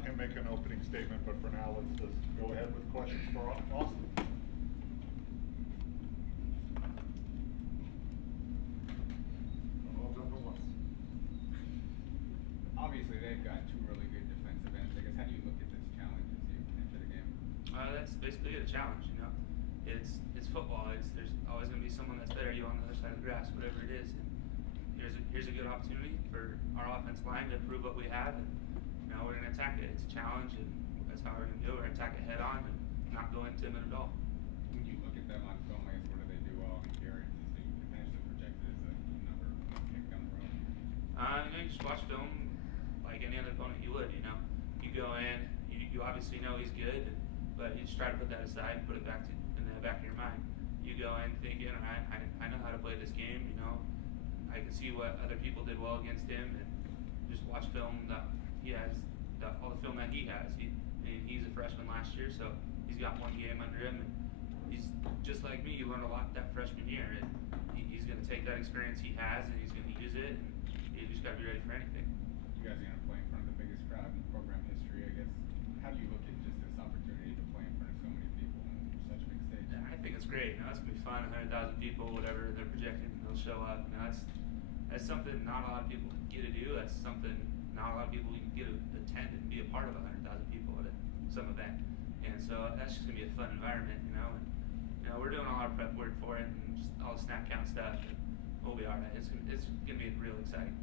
have him make an opening statement, but for now, let's just go ahead with questions for Austin. I'll jump in once. Obviously, they've got two really good defensive ends. I guess, how do you look at this challenge as you enter the game? That's basically a challenge, you know. It's football. There's always going to be someone that's better than you on the other side of the grass, whatever it is. And here's a good opportunity for our offensive line to prove what we have, and you know, we're going to attack it. It's a challenge, and that's how we're going to do it. We're going to attack it head on and not go into it at all. When you look at them on film, I guess, what do they do well? I'm curious. You potentially projected as a number pick down the road. You know, you just watch film like any other opponent you would. You know, you go in, you obviously know he's good, but you just try to put that aside and put it back in the back of your mind. You go in thinking, all right, I know how to play this game. You know, I can see what other people did well against him, and just watch film that he has, all the film that he has. He's a freshman last year, so he's got one game under him, and he's just like me. You learn a lot that freshman year, and he's going to take that experience he has, and he's going to use it, and you just got to be ready for anything. You guys are going to play in front of the biggest crowd in program history, I guess. How do you look at just this opportunity to play in front of so many people on such a big stage? I think it's great. You know, it's going to be fun. 100,000 people, whatever they're projecting, they'll show up. You know, that's something not a lot of people get to do. That's something not a lot of people get to attend and be a part of 100,000 people at some event. And so that's just going to be a fun environment, you know. And you know, we're doing all our prep work for it and just all the snap count stuff, and we'll be all right. It's going to be real exciting.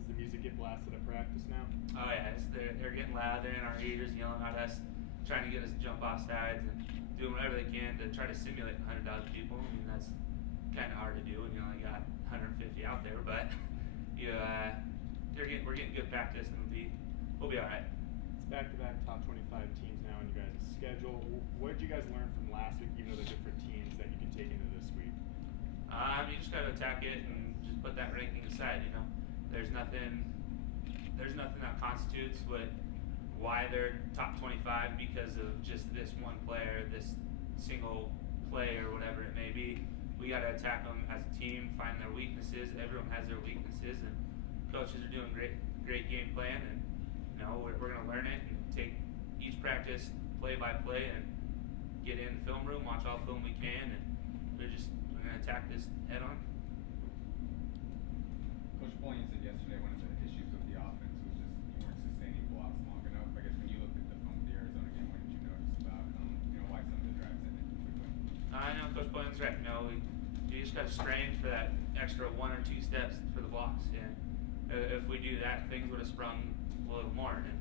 Does the music get blasted at practice now? Oh yeah, they're getting loud. They're in our ears, yelling at us, trying to get us to jump off sides and doing whatever they can to try to simulate 100,000 people. I mean, that's kind of hard to do when you only got 150 out there, but we're getting good practice, and we'll be all right. It's back-to-back top 25 teams now in you guys' schedule. What did you guys learn from last week, even though they're different teams, that you can take into this week? You just got to attack it and just put that ranking aside. You know, there's nothing that constitutes why they're top 25 because of just this one player, this single play, or whatever it may be. We got to attack them as a team, find their weaknesses. Everyone has their weaknesses, and coaches are doing great game plan, and you know, we're going to learn it and take each practice play by play and get in the film room, watch all film we can, and we're going to attack this head on. Coach Polian said yesterday one of the issues with the offense was just you weren't sustaining blocks long enough. I guess when you looked at the film of the Arizona game, what did you notice about why some of the drives ended quickly? I know Coach Polian's right. You know, you just got to strain for that extra 1 or 2 steps for the blocks. And if we do that, things would have sprung a little more. And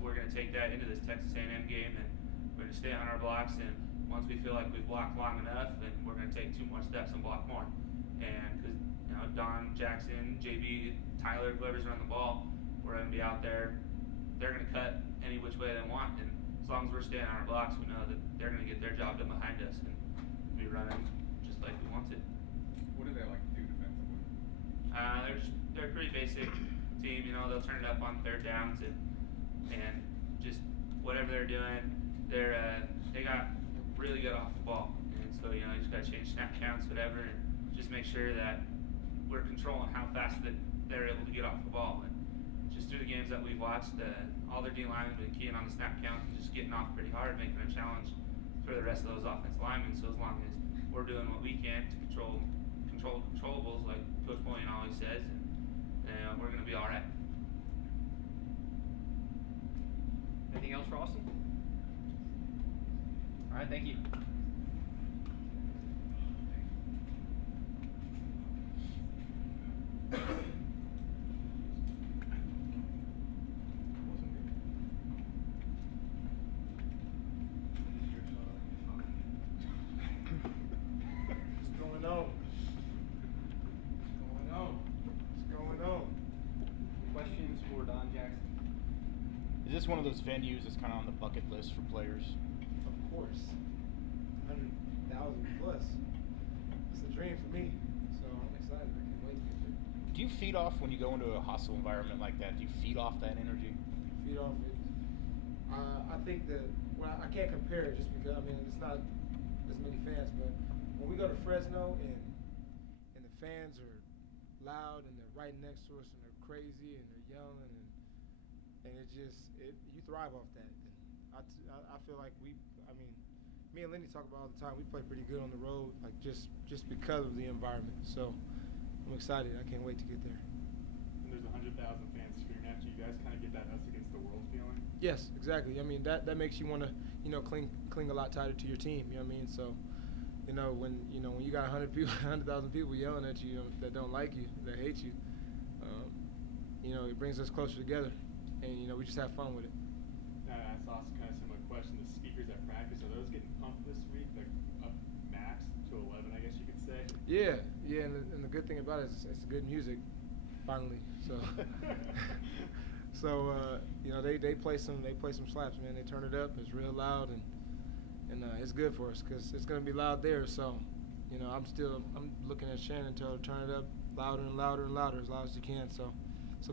we're going to take that into this Texas A&M game, and we're going to stay on our blocks. And once we feel like we've blocked long enough, then we're going to take 2 more steps and block more. And because Don, Jackson, JB, Tyler, whoever's running the ball, we're going to be out there. They're going to cut any which way they want, and as long as we're staying on our blocks, we know that they're going to get their job done behind us and be running just like we want it. What do they like to do defensively? They're a pretty basic team. You know, they'll turn it up on 3rd downs and just whatever they're doing. They got really good off the ball, and so you just got to change snap counts, whatever, and just make sure that we're controlling how fast that they're able to get off the ball. And just through the games that we've watched, all their D linemen have been keying on the snap count and just getting off pretty hard, making a challenge for the rest of those offensive linemen. So as long as we're doing what we can to control controllables, like Coach Polian always says, and we're going to be all right. Anything else for Austin? All right, thank you. Is this one of those venues that's kind of on the bucket list for players? Of course. 100,000 plus. It's a dream for me, so I'm excited. I can't wait to get there. Do you feed off when you go into a hostile environment like that? Do you feed off that energy? Feed off it. I think that, well, I can't compare it just because, I mean, it's not as many fans, but when we go to Fresno and the fans are loud and they're right next to us and they're crazy and they're yelling, and and you thrive off that. And I feel like me and Lenny talk about all the time. We play pretty good on the road, like just because of the environment. So I'm excited. I can't wait to get there. And there's 100,000 fans screaming at you. You guys kind of get that us against the world feeling. Yes, exactly. I mean that makes you want to cling a lot tighter to your team. You know what I mean? So when you got 100,000 people yelling at you, that don't like you, that hate you, it brings us closer together, and we just have fun with it. I asked Austin kind of similar question. The speakers at practice, are those getting pumped this week, like up max to 11, I guess you could say? Yeah, and the good thing about it is it's good music, finally. So, they play some slaps, man. They turn it up. It's real loud, and it's good for us because it's gonna be loud there. So, I'm looking at Shannon to turn it up louder and louder and louder, as loud as you can, so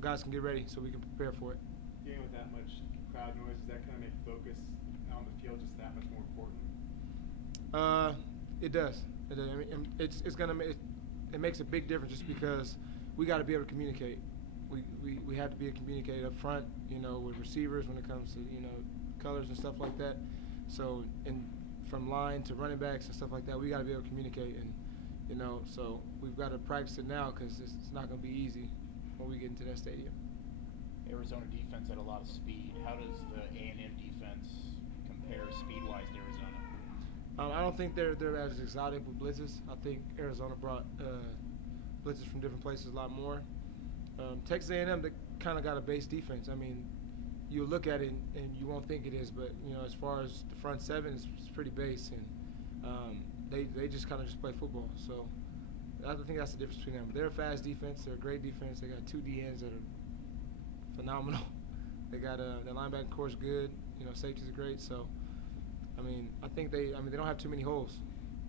guys can get ready, so we can prepare for it. Dealing with that much crowd noise, does that kind of make focus on the field just that much more important? It does. I mean, it makes a big difference just because we got to be able to communicate. We have to be able to communicate up front, with receivers when it comes to colors and stuff like that. So, and from line to running backs and stuff like that, we got to be able to communicate, and so we've got to practice it now because it's not going to be easy when we get into that stadium. Arizona defense had a lot of speed. How does the A&M defense compare speed-wise to Arizona? I don't think they're as exotic with blitzes. I think Arizona brought blitzes from different places a lot more. Texas A&M, they kind of got a base defense. I mean, you look at it and you won't think it is, but as far as the front seven, it's pretty base, and they just kind of just play football. So I think that's the difference between them. They're a fast defense. They're a great defense. They got two DNs that are phenomenal. They got their linebacking core is good. Safeties are great. So, I think they don't have too many holes.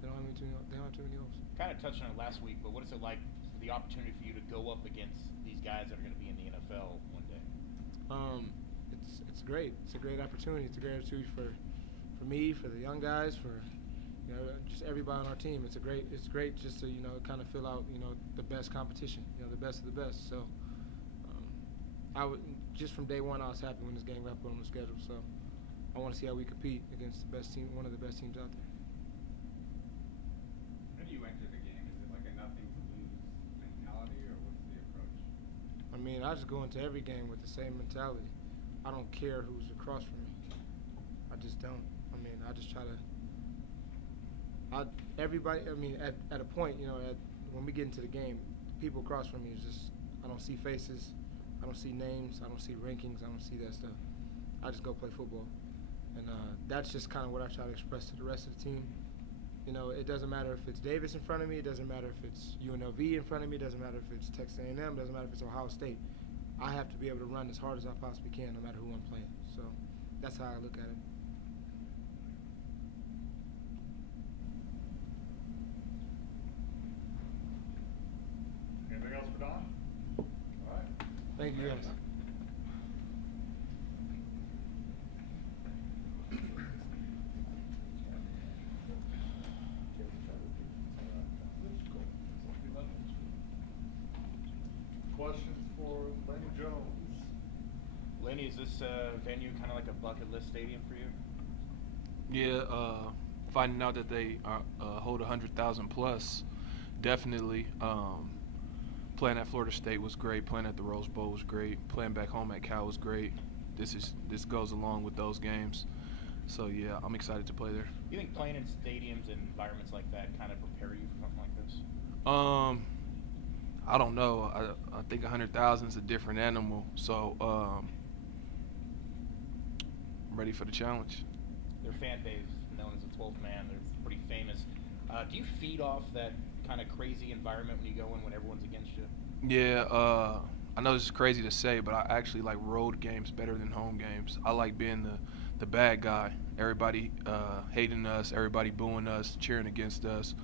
They don't have too many holes. Kind of touched on it last week, but what is it like for the opportunity for you to go up against these guys that are going to be in the NFL one day? It's great. It's a great opportunity. It's a great opportunity for me, for the young guys, for just everybody on our team. It's great just to kind of fill out the best competition, the best of the best. So I would just from day one I was happy when this game got put on the schedule. So I want to see how we compete against the best team, one of the best teams out there. When you enter the game, is it like a nothing to lose mentality, or what's the approach? I just go into every game with the same mentality. I don't care who's across from me. I just don't. I just try to. Everybody. At a point, when we get into the game, people across from me is just. I don't see faces. I don't see names. I don't see rankings. I don't see that stuff. I just go play football, and that's just kind of what I try to express to the rest of the team. It doesn't matter if it's Davis in front of me. It doesn't matter if it's UNLV in front of me. It doesn't matter if it's Texas A&M. It doesn't matter if it's Ohio State. I have to be able to run as hard as I possibly can, no matter who I'm playing. So that's how I look at it. Anything else for Don? All right. Thank you, guys. Questions for Lenny Jones? Lenny, is this venue kind of like a bucket list stadium for you? Yeah, finding out that they hold 100,000 plus, definitely. Playing at Florida State was great. Playing at the Rose Bowl was great. Playing back home at Cal was great. This goes along with those games. So yeah, I'm excited to play there. You think playing in stadiums and environments like that kind of prepare you for something like this? I don't know. I think 100,000 is a different animal. So I'm ready for the challenge. Their fan base, known as the 12th man, they're pretty famous. Do you feed off that kind of crazy environment when you go in when everyone's against you? Yeah, I know this is crazy to say, but I actually like road games better than home games. I like being the bad guy. Everybody hating us, everybody booing us, cheering against us,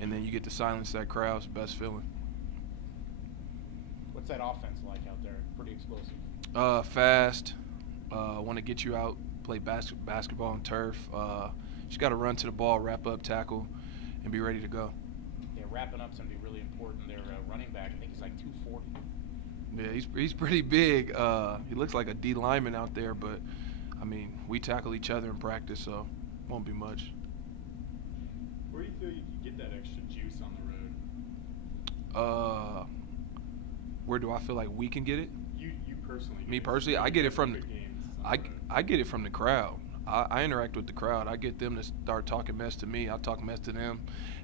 and then you get to silence that crowd. It's the best feeling. What's that offense like out there? Pretty explosive. Fast. Want to get you out, play basketball on turf. Just got to run to the ball, wrap up, tackle, and be ready to go. Yeah, wrapping up's going to be really important. Their running back, I think he's like 240. Yeah, he's pretty big. He looks like a D lineman out there, but I mean, we tackle each other in practice, so won't be much. Where do you feel you can get that extra juice on the road? Where do I feel like we can get it? You personally. Me personally, I get it from I get it from the crowd. I interact with the crowd. I get them to start talking mess to me. I talk mess to them,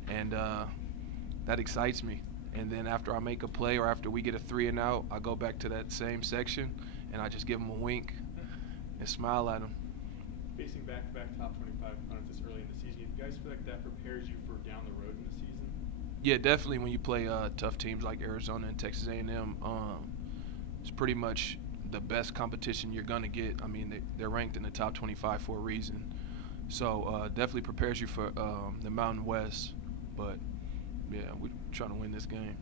and that excites me. And then after I make a play or after we get a 3 and out, I go back to that same section and I just give them a wink and smile at them. Facing back-to-back top 25 opponents this early in the season, you guys feel like that prepares you for down the road in the season? Yeah, definitely. When you play tough teams like Arizona and Texas A&M, it's pretty much the best competition you're gonna get. I mean, they're ranked in the top 25 for a reason. So definitely prepares you for the Mountain West. But yeah, we're trying to win this game.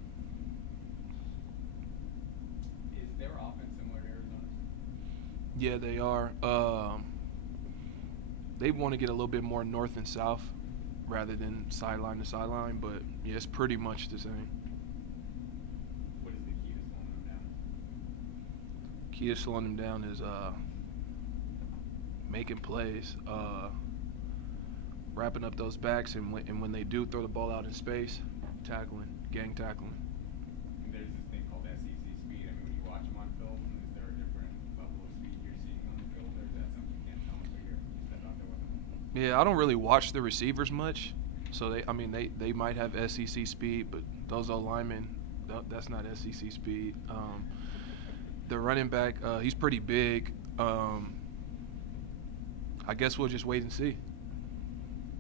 Is their offense similar to Arizona's? Yeah, they are. They want to get a little bit more north and south rather than sideline to sideline, but yeah, it's pretty much the same. What is the key to slowing them down? Key to slowing them down is making plays, wrapping up those backs, and when they do throw the ball out in space, tackling, gang tackling. And there's this thing called SEC speed. I mean, when you watch them on film, is there a different level of speed you're seeing on the field, or is that something you can't tell until you step out there with them? Yeah, I don't really watch the receivers much, so they might have SEC speed, but those old linemen, that's not SEC speed. The running back, he's pretty big. I guess we'll just wait and see.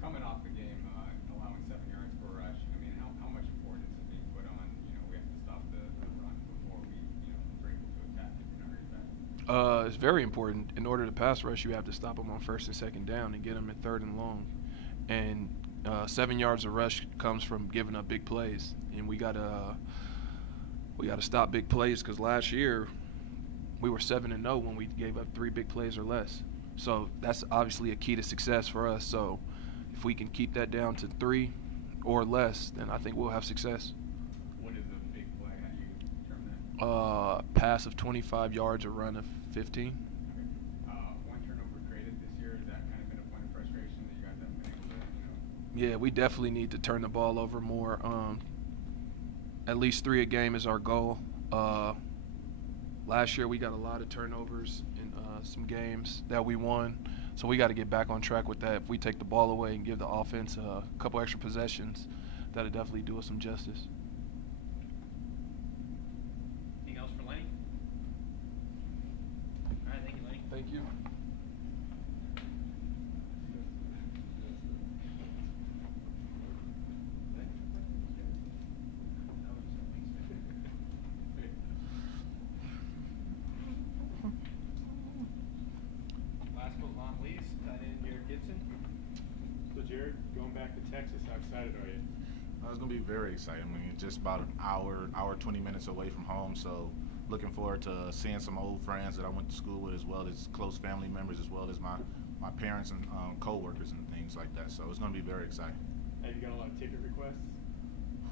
Coming off the game, allowing 7 yards per rush, I mean, how much importance is being put on, we have to stop the run before we, are able to attack if we're not ready back? It's very important. In order to pass rush, you have to stop them on 1st and 2nd down and get them at 3rd and long. And 7 yards of rush comes from giving up big plays, and we gotta stop big plays, because last year we were 7-0 when we gave up 3 big plays or less. So that's obviously a key to success for us. So if we can keep that down to 3 or less, then I think we'll have success. What is a big play? How do you determine that? Pass of 25 yards, a run of 15. Okay. One turnover created this year. Has that kind of been a point of frustration that you guys haven't been able to, Yeah, we definitely need to turn the ball over more. At least 3 a game is our goal. Last year we got a lot of turnovers in some games that we won, so we got to get back on track with that. If we take the ball away and give the offense a couple extra possessions, that'll definitely do us some justice. Anything else for Lenny? All right, thank you, Lenny. Thank you. Last but not least, tight end Jared Gipson. So Jared, going back to Texas, how excited are you? It's going to be very exciting. I mean, it's just about an hour, 20 minutes away from home, so looking forward to seeing some old friends that I went to school with, as well as close family members, as well as my parents and co-workers and things like that. So it's going to be very exciting. Have you got a lot of ticket requests?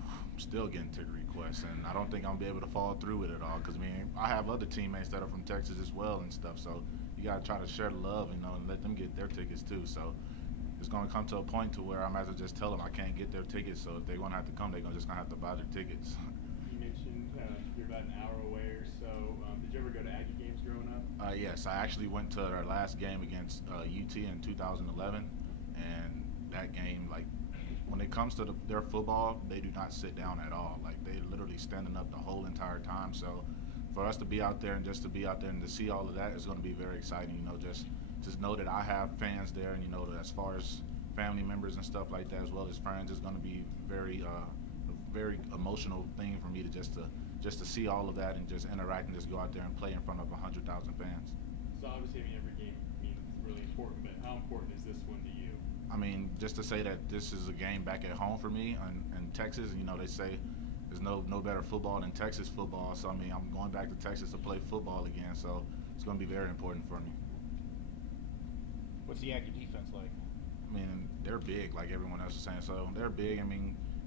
I'm still getting ticket requests, and I don't think I'm going to be able to follow through with it all, because, I have other teammates that are from Texas as well and stuff, so you got to try to share the love, and let them get their tickets too. So it's going to come to a point to where I might as well just tell them I can't get their tickets, so if they're going to have to come, they're just going to have to buy their tickets. You mentioned you're about an hour away or so. Did you ever go to Aggie games growing up? Yes, I actually went to their last game against UT in 2011, and that game, when it comes to their football, they do not sit down at all. They literally standing up the whole entire time. So for us to be out there and just to be out there and to see all of that is going to be very exciting. Just know that I have fans there, and that as far as family members and stuff like that, as well as friends, it's going to be a very emotional thing for me to just to see all of that and just interact and just go out there and play in front of 100,000 fans. So obviously, every game means it's really important, but how important is this one to you? Just to say that this is a game back at home for me in Texas. They say there's no better football than Texas football. So, I'm going back to Texas to play football again. So it's going to be very important for me. What's the Aggie defense like? They're big, like everyone else is saying. So they're big.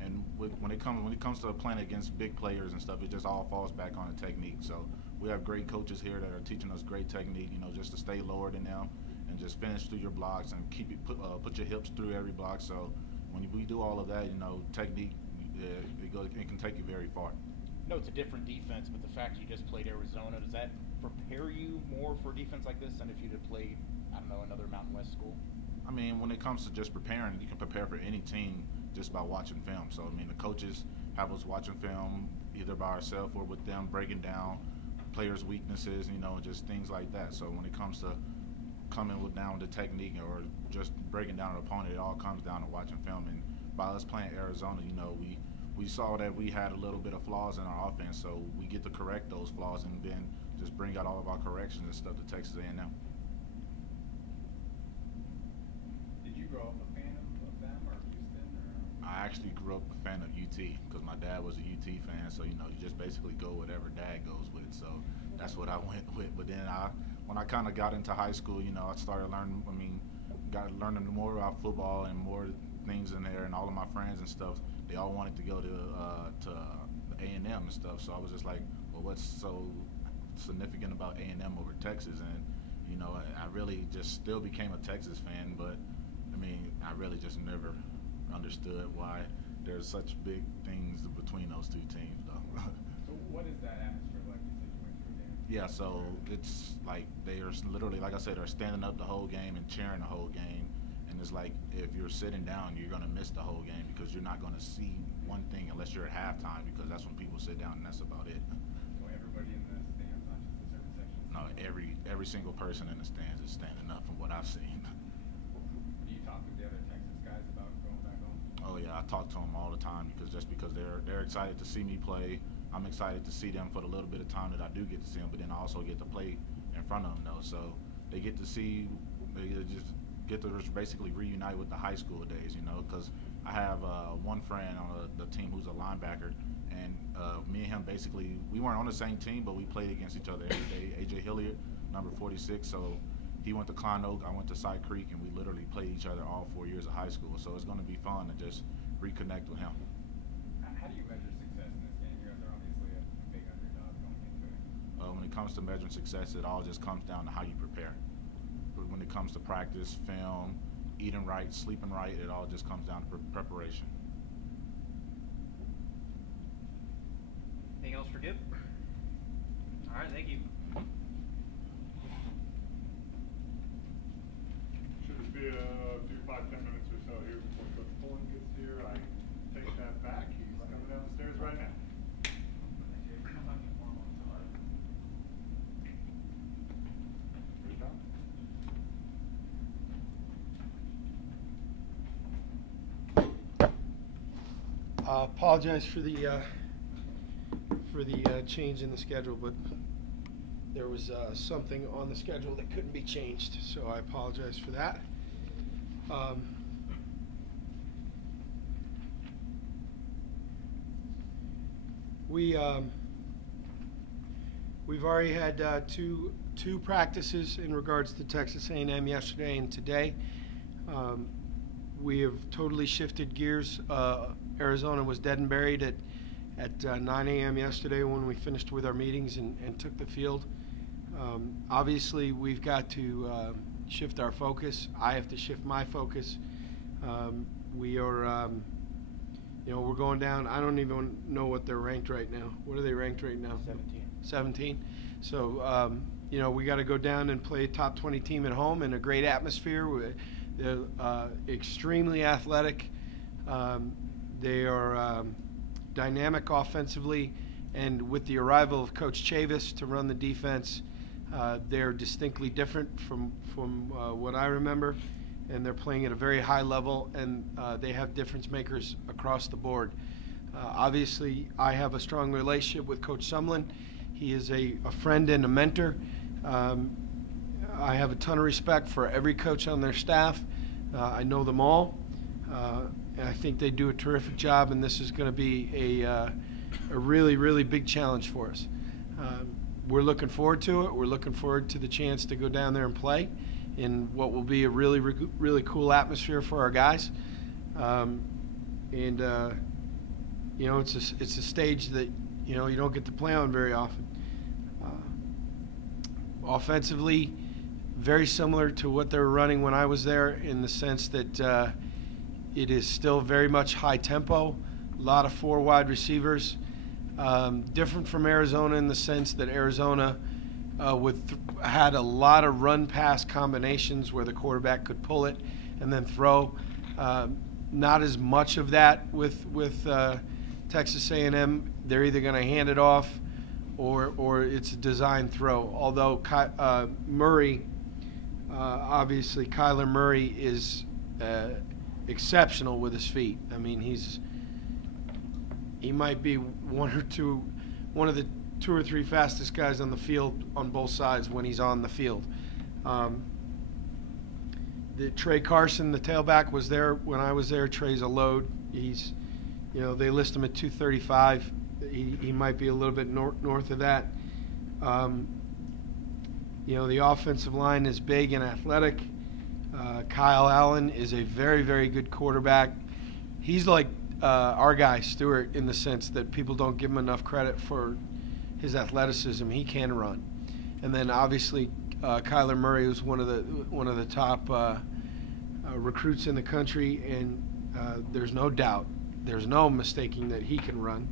And when it comes to playing against big players and stuff, it just all falls back on the technique. So we have great coaches here that are teaching us great technique, just to stay lower than them and just finish through your blocks and put your hips through every block. So when we do all of that, technique, it can take you very far. No, it's a different defense, but the fact you just played Arizona, does that prepare you more for a defense like this than if you'd have played, I don't know, another Mountain West school? I mean, when it comes to just preparing, you can prepare for any team just by watching film. So, I mean, the coaches have us watching film either by ourselves or with them, breaking down players' weaknesses, just things like that. So when it comes to coming down to technique or just breaking down an opponent, it all comes down to watching film. And by us playing Arizona, we saw that we had a little bit of flaws in our offense, so we get to correct those flaws and then just bring out all of our corrections and stuff to Texas A&M. Did you grow up a fan of them or Houston? Or? I actually grew up a fan of UT because my dad was a UT fan, so you just basically go whatever dad goes with. So that's what I went with. But then when I kind of got into high school, I started learning. Got learning more about football and more things in there, and all of my friends and stuff, they all wanted to go to A&M and stuff. So I was just like, well, what's so significant about A&M over Texas? And I really just still became a Texas fan, but I really just never understood why there's such big things between those two teams, though. So what is that atmosphere like that you went through there? Yeah, so it's like they are literally, like I said, they're standing up the whole game and cheering the whole game. And it's like if you're sitting down, you're going to miss the whole game because you're not going to see one thing unless you're at halftime, because that's when people sit down and that's about it. So everybody in the stands, not just the certain sections? No, every single person in the stands is standing up from what I've seen. Do you talk to the other Texas guys about going back home? Oh yeah, I talk to them all the time because they're excited to see me play. I'm excited to see them for the little bit of time that I do get to see them, but then I also get to play in front of them though. So they get to just get to basically reunite with the high school days, because I have one friend on the team who's a linebacker, and me and him basically, we weren't on the same team, but we played against each other every day. AJ Hilliard, number 46, so he went to Klein Oak, I went to Side Creek, and we literally played each other all 4 years of high school. So it's going to be fun to just reconnect with him. How do you measure success in this game? You guys are obviously a big underdog going into it. When it comes to measuring success, it all just comes down to how you prepare. When it comes to practice, film, eating right, sleeping right, it all just comes down to preparation. Anything else for Gip? All right, thank you. Should just be a few 5-10 minutes or so here before Coach Polian gets here. I take that back. He's coming down the stairs right now. Apologize for the change in the schedule, but there was something on the schedule that couldn't be changed, so I apologize for that. We've already had two practices in regards to Texas A&M yesterday and today. We have totally shifted gears. Arizona was dead and buried at 9 a.m. yesterday when we finished with our meetings and took the field. Obviously, we've got to shift our focus. I have to shift my focus. We are, we're going down. I don't even know what they're ranked right now. What are they ranked right now? 17. So, we got to go down and play a top 20 team at home in a great atmosphere. They're extremely athletic. They are dynamic offensively, and with the arrival of Coach Chavis to run the defense, they're distinctly different from what I remember, and they're playing at a very high level, and they have difference makers across the board. Obviously, I have a strong relationship with Coach Sumlin. He is a friend and a mentor. I have a ton of respect for every coach on their staff. I know them all. And I think they do a terrific job, and this is going to be a really, really big challenge for us. We're looking forward to it. We're looking forward to the chance to go down there and play in what will be a really, really cool atmosphere for our guys. it's a stage that you don't get to play on very often. Offensively, very similar to what they were running when I was there, in the sense that it is still very much high tempo, a lot of 4 wide receivers. Different from Arizona in the sense that Arizona had a lot of run-pass combinations where the quarterback could pull it and then throw. Not as much of that with Texas A&M. They're either going to hand it off or it's a design throw. Although Murray, obviously Kyler Murray is exceptional with his feet. I mean, he might be one of the 2 or 3 fastest guys on the field on both sides when he's on the field. Trey Carson, the tailback, was there when I was there. Trey's a load. He's, they list him at 235. He might be a little bit north of that. The offensive line is big and athletic. Kyle Allen is a very, very good quarterback. He's like our guy, Stewart, in the sense that people don't give him enough credit for his athleticism. He can run. And then obviously Kyler Murray was one of the top recruits in the country, and there's no doubt, there's no mistaking that he can run.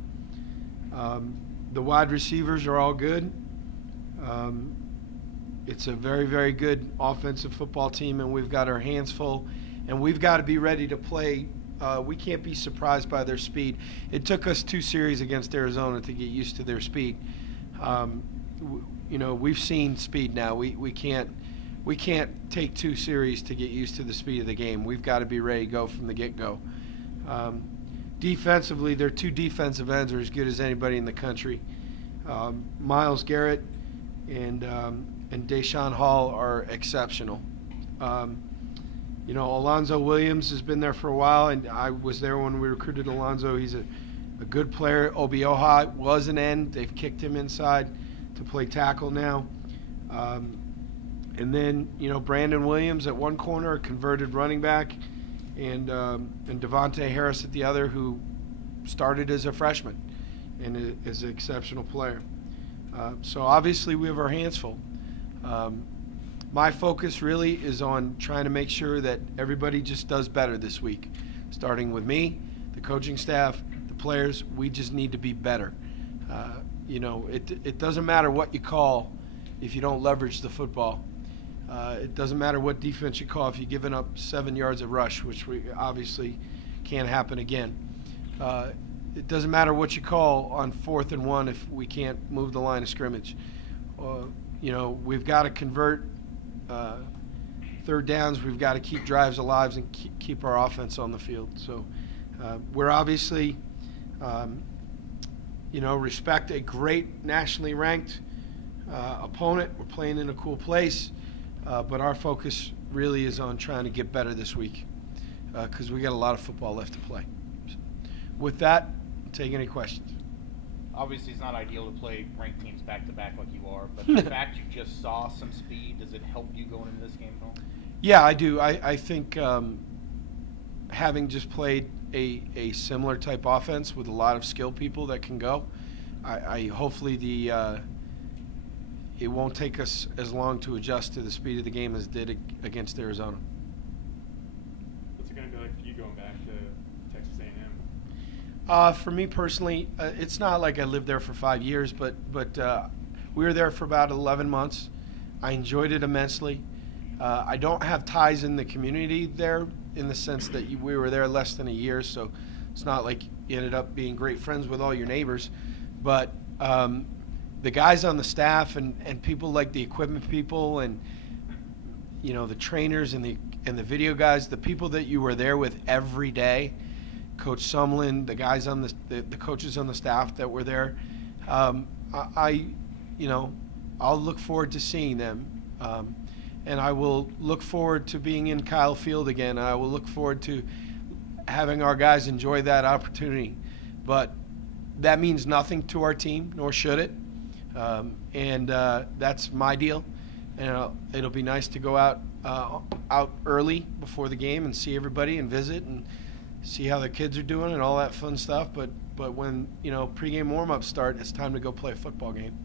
The wide receivers are all good. It's a very, very good offensive football team, and we've got our hands full, and we've got to be ready to play. We can't be surprised by their speed. It took us 2 series against Arizona to get used to their speed. We've seen speed now. We can't take 2 series to get used to the speed of the game. We've got to be ready to go from the get-go. Defensively, their 2 defensive ends are as good as anybody in the country. Myles Garrett and Deshaun Hall are exceptional. Alonzo Williams has been there for a while, and I was there when we recruited Alonzo. He's a good player. Obioha was an end. They've kicked him inside to play tackle now. And then, Brandon Williams at one corner, a converted running back, and Devontae Harris at the other, who started as a freshman and is an exceptional player. So obviously we have our hands full. My focus really is on trying to make sure that everybody just does better this week, starting with me, the coaching staff, the players. We just need to be better. It doesn't matter what you call if you don't leverage the football. It doesn't matter what defense you call if you're giving up 7 yards of rush, which we obviously can't happen again. It doesn't matter what you call on 4th and 1 if we can't move the line of scrimmage. We've got to convert third downs. We've got to keep drives alive and keep our offense on the field. So we're obviously, respect a great nationally ranked opponent. We're playing in a cool place, but our focus really is on trying to get better this week because we got a lot of football left to play. So with that, I'll take any questions. Obviously, it's not ideal to play ranked teams back-to-back like you are, but the fact you just saw some speed, does it help you going into this game at all? Yeah, I do. I think having just played a similar type offense with a lot of skilled people that can go, I hopefully it won't take us as long to adjust to the speed of the game as it did against Arizona. What's it going to be like for you going back to Texas A&M? For me personally, it's not like I lived there for 5 years, but we were there for about 11 months. I enjoyed it immensely. I don't have ties in the community there in the sense that we were there less than a year, so it's not like you ended up being great friends with all your neighbors. But the guys on the staff and people like the equipment people and the trainers and the video guys, the people that you were there with every day, Coach Sumlin, the guys on the coaches on the staff that were there, I'll look forward to seeing them. And I will look forward to being in Kyle Field again. I will look forward to having our guys enjoy that opportunity. But that means nothing to our team, nor should it. That's my deal. And it'll be nice to go out early before the game and see everybody and visit and see how the kids are doing and all that fun stuff. But But when, pregame warm-ups start, it's time to go play a football game.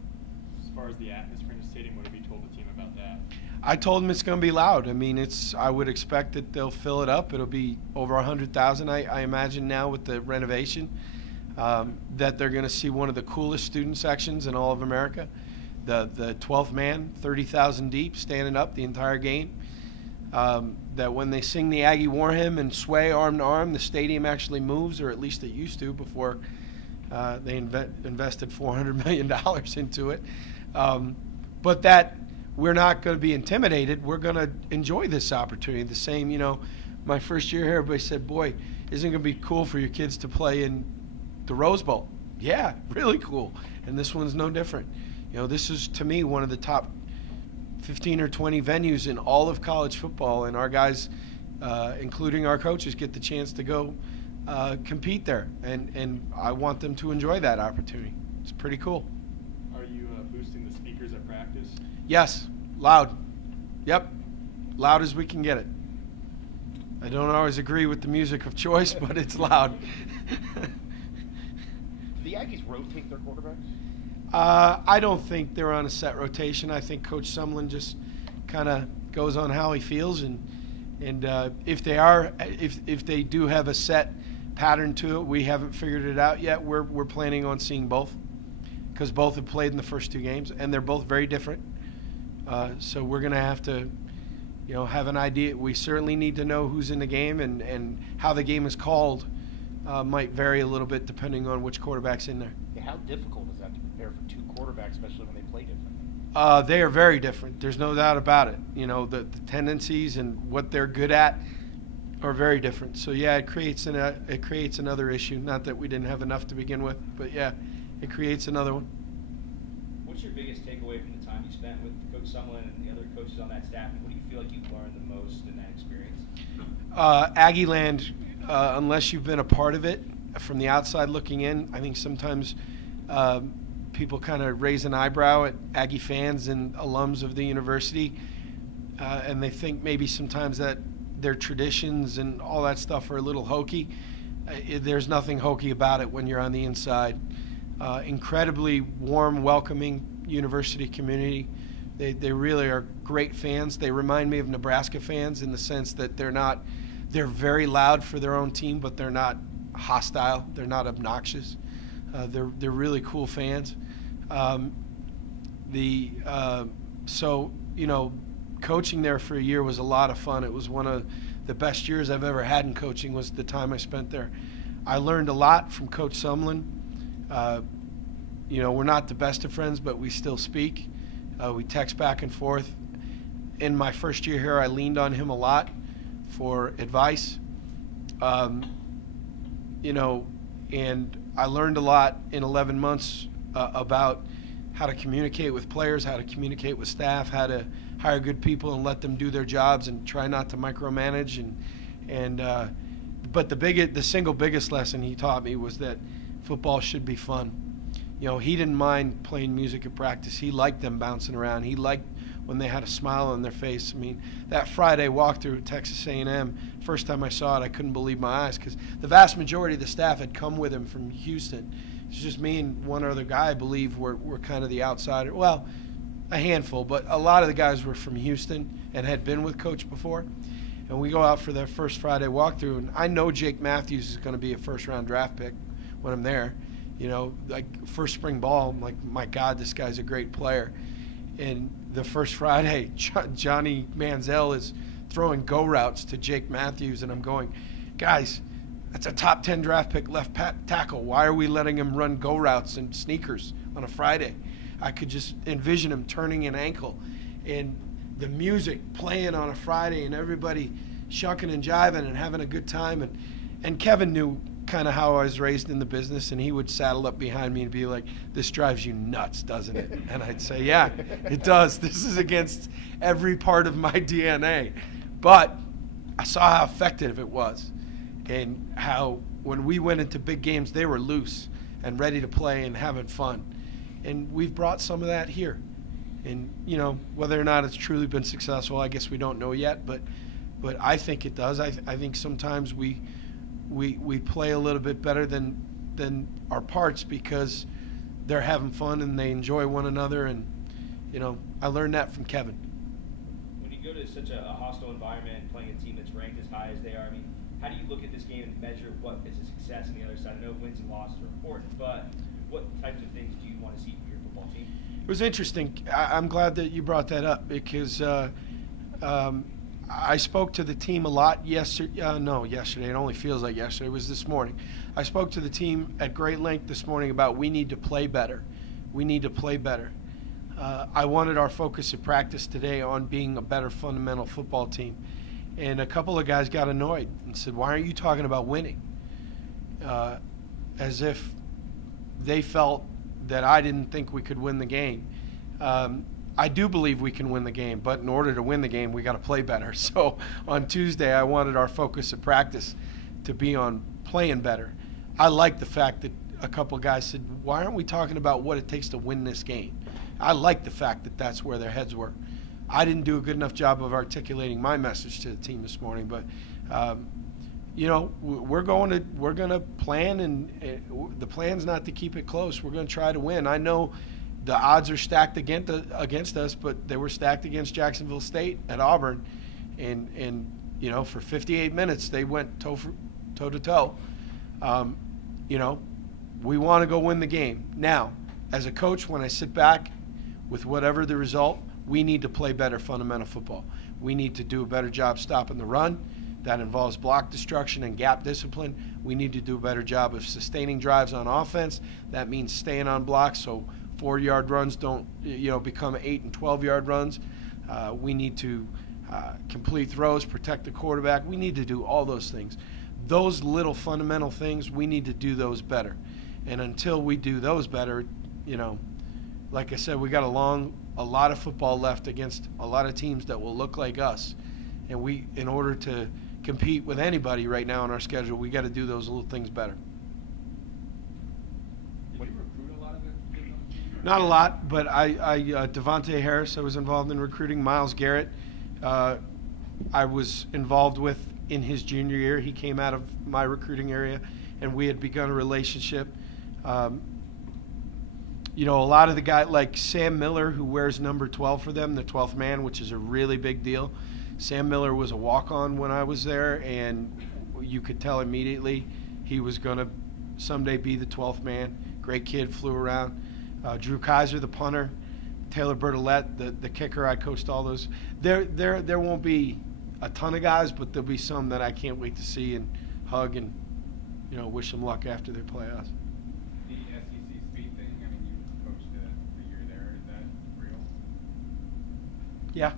As far as the atmosphere in the stadium, what have you told the team about that? I told them it's going to be loud. I mean, I would expect that they'll fill it up. It'll be over 100,000, I imagine now with the renovation, that they're going to see one of the coolest student sections in all of America. The 12th man, 30,000 deep, standing up the entire game. That when they sing the Aggie War Hymn and sway arm to arm, the stadium actually moves, or at least it used to before they invested $400 million into it. But that we're not going to be intimidated. We're going to enjoy this opportunity. The same, my first year here, everybody said, boy, isn't it going to be cool for your kids to play in the Rose Bowl? Yeah, really cool. And this one's no different. This is, to me, one of the top 15 or 20 venues in all of college football, and our guys, including our coaches, get the chance to go compete there. And I want them to enjoy that opportunity. It's pretty cool. Are you boosting the speakers at practice? Yes, loud. Yep, loud as we can get it. I don't always agree with the music of choice, but it's loud. Do the Aggies rotate their quarterbacks? I don't think they're on a set rotation. I think Coach Sumlin just kind of goes on how he feels, and if they do have a set pattern to it, we haven't figured it out yet. We're planning on seeing both, because both have played in the first two games, and they're both very different. So we're going to have to, have an idea. We certainly need to know who's in the game, and how the game is called might vary a little bit depending on which quarterback's in there. Yeah, how difficult is that to prepare for two quarterbacks, especially when they play differently? They are very different. There's no doubt about it. The tendencies and what they're good at are very different. So yeah, it creates another issue. Not that we didn't have enough to begin with, but yeah, it creates another one. What's your biggest takeaway from the time you spent with Coach Sumlin and the other coaches on that staff? And what do you feel like you've learned the most in that experience? Aggie Land, unless you've been a part of it from the outside looking in, I think sometimes people kind of raise an eyebrow at Aggie fans and alums of the university, and they think maybe sometimes that their traditions and all that stuff are a little hokey. There's nothing hokey about it when you're on the inside. Incredibly warm, welcoming university community. They really are great fans. They remind me of Nebraska fans in the sense that they're very loud for their own team, but they're not hostile. They're not obnoxious. They're really cool fans. Coaching there for a year was a lot of fun. It was one of the best years I've ever had in coaching, was the time I spent there. I learned a lot from Coach Sumlin. We're not the best of friends, but we still speak. We text back and forth. In my first year here, I leaned on him a lot for advice. And I learned a lot in 11 months about how to communicate with players, how to communicate with staff, how to hire good people and let them do their jobs and try not to micromanage. But the single biggest lesson he taught me was that football should be fun. He didn't mind playing music at practice. He liked them bouncing around. He liked when they had a smile on their face. I mean, that Friday walkthrough at Texas A&M, first time I saw it, I couldn't believe my eyes, because the vast majority of the staff had come with him from Houston. It's just me and one other guy, I believe, were kind of the outsider. Well, a handful, but a lot of the guys were from Houston and had been with Coach before. And we go out for their first Friday walkthrough, and I know Jake Matthews is going to be a first-round draft pick when I'm there. First spring ball, I'm like, my God, this guy's a great player. And the first Friday, Johnny Manziel is throwing go routes to Jake Matthews, and I'm going, guys, that's a top 10 draft pick left tackle. Why are we letting him run go routes and sneakers on a Friday? I could just envision him turning an ankle, and the music playing on a Friday, and everybody shucking and jiving and having a good time. And Kevin knew kind of how I was raised in the business, and he would saddle up behind me and be like, this drives you nuts, doesn't it? And I'd say, yeah, it does. This is against every part of my DNA. But I saw how effective it was, and how when we went into big games, they were loose and ready to play and having fun. And we've brought some of that here. And, whether or not it's truly been successful, I guess we don't know yet, but I think it does. I think sometimes we play a little bit better than than our parts because they're having fun and they enjoy one another. And, you know, I learned that from Kevin. When you go to such a hostile environment and playing a team that's ranked as high as they are, I mean, how do you look at this game and measure what is a success on the other side? I know wins and losses are important, but what types of things do you want to see from your football team? It was interesting. I'm glad that you brought that up because I spoke to the team a lot yesterday. Yesterday. It only feels like yesterday. It was this morning. I spoke to the team at great length this morning about we need to play better. We need to play better. I wanted our focus at practice today on being a better fundamental football team. And a couple of guys got annoyed and said, why aren't you talking about winning? As if they felt that I didn't think we could win the game. I do believe we can win the game, but in order to win the game, we got to play better. So on Tuesday, I wanted our focus at practice to be on playing better. I like the fact that a couple of guys said, why aren't we talking about what it takes to win this game? I like the fact that that's where their heads were. I didn't do a good enough job of articulating my message to the team this morning, but you know, we're going to plan, and the plan's not to keep it close. We're going to try to win. I know the odds are stacked against us, but they were stacked against Jacksonville State at Auburn, and you know, for 58 minutes they went toe to toe. You know, we want to go win the game. Now, as a coach, when I sit back with whatever the result, we need to play better fundamental football. We need to do a better job stopping the run. That involves block destruction and gap discipline. We need to do a better job of sustaining drives on offense. That means staying on blocks so 4-yard runs don't, you know, become 8 and 12-yard runs. We need to complete throws, protect the quarterback. We need to do all those things. Those little fundamental things, we need to do those better. And until we do those better, you know, like I said, we got a lot of football left against a lot of teams that will look like us. And we, in order to compete with anybody right now on our schedule, we got to do those little things better. Did you recruit a lot of the kids on the team? Not a lot, but Devontae Harris, I was involved in recruiting. Myles Garrett, I was involved with in his junior year. He came out of my recruiting area, and we had begun a relationship. You know, a lot of the guys, like Sam Miller, who wears number 12 for them, the 12th man, which is a really big deal. Sam Miller was a walk-on when I was there, and you could tell immediately he was going to someday be the 12th man. Great kid, flew around. Drew Kaiser, the punter. Taylor Bertolette, the kicker. I coached all those. There won't be a ton of guys, but there'll be some that I can't wait to see and hug and, you know, wish them luck after they play us. The SEC speed thing, I mean, you coached a year there. Is that real? Yeah.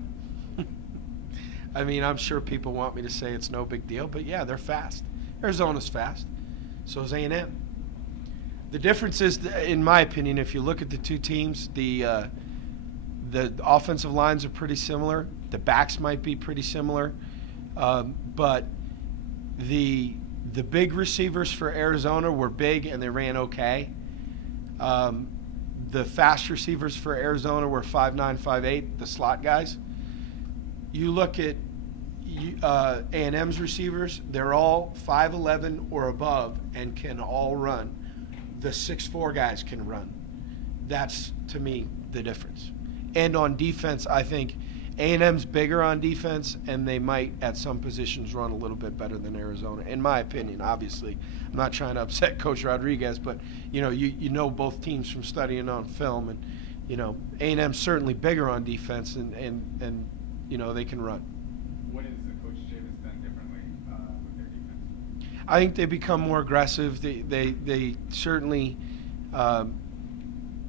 I mean, I'm sure people want me to say it's no big deal, but yeah, they're fast. Arizona's fast. So is A&M. The difference is, in my opinion, if you look at the two teams, the offensive lines are pretty similar. The backs might be pretty similar, but the big receivers for Arizona were big and they ran okay. The fast receivers for Arizona were 5'9", 5'8", the slot guys. You look at A&M's receivers, they're all 5'11" or above and can all run. The 6'4" guys can run. That's, to me, the difference. And on defense, I think A&M's bigger on defense, and they might, at some positions, run a little bit better than Arizona, in my opinion, obviously. I'm not trying to upset Coach Rodriguez, but, you know, you know both teams from studying on film, and, you know, A&M's certainly bigger on defense, and you know, they can run. What has Coach Chavis done differently with their defense? I think they become more aggressive. They certainly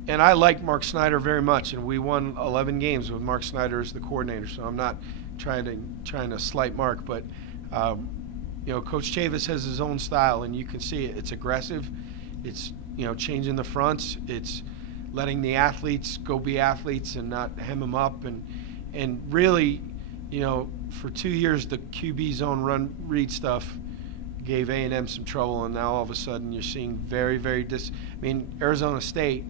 and I like Mark Snyder very much, and we won 11 games with Mark Snyder as the coordinator, so I'm not trying to slight Mark, but you know, Coach Chavis has his own style, and you can see it. It's aggressive. It's, you know, changing the fronts. It's letting the athletes go be athletes and not hem them up, and really, you know, for 2 years the QB zone run read stuff gave A&M some trouble, and now all of a sudden you're seeing very, very I mean, Arizona State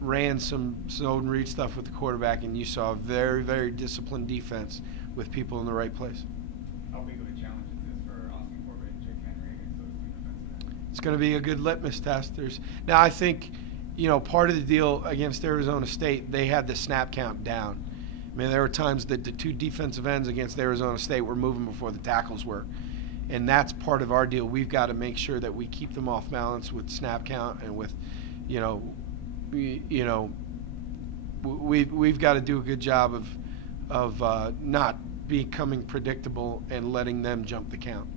ran some zone read stuff with the quarterback, and you saw a very, very disciplined defense with people in the right place. How big of a challenge is this for Austin Corbett and Jake Henry against those two defensive ends? it's going to be a good litmus test. Now I think, part of the deal against Arizona State, they had the snap count down. I mean, there were times that the two defensive ends against Arizona State were moving before the tackles were. And that's part of our deal. We've got to make sure that we keep them off balance with snap count and with, we've got to do a good job of not becoming predictable and letting them jump the count.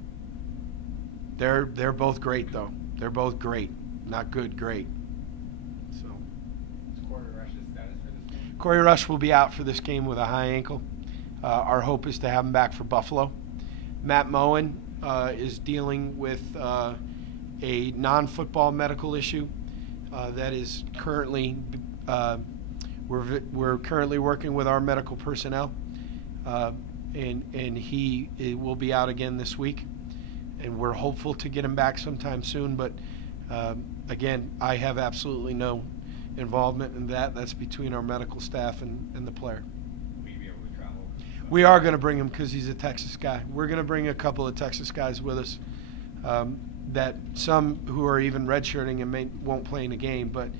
They're both great, though. They're both great. Not good, great. So. What's Corey Rush's status for this game? Corey Rush will be out for this game with a high ankle. Our hope is to have him back for Buffalo. Matt Moen is dealing with a non-football medical issue that is currently we're currently working with our medical personnel, and he will be out again this week. And we're hopeful to get him back sometime soon. But again, I have absolutely no involvement in that. That's between our medical staff and the player. Will you be able to travel? We are going to bring him because he's a Texas guy. We're going to bring a couple of Texas guys with us, that some who are even redshirting and won't play in a game. But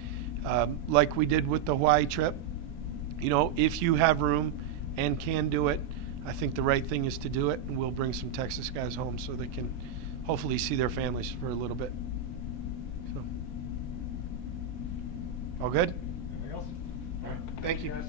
like we did with the Hawaii trip, if you have room and can do it, I think the right thing is to do it, and we'll bring some Texas guys home so they can hopefully see their families for a little bit. So, all good? Anything else? All right. Thank you. Guys.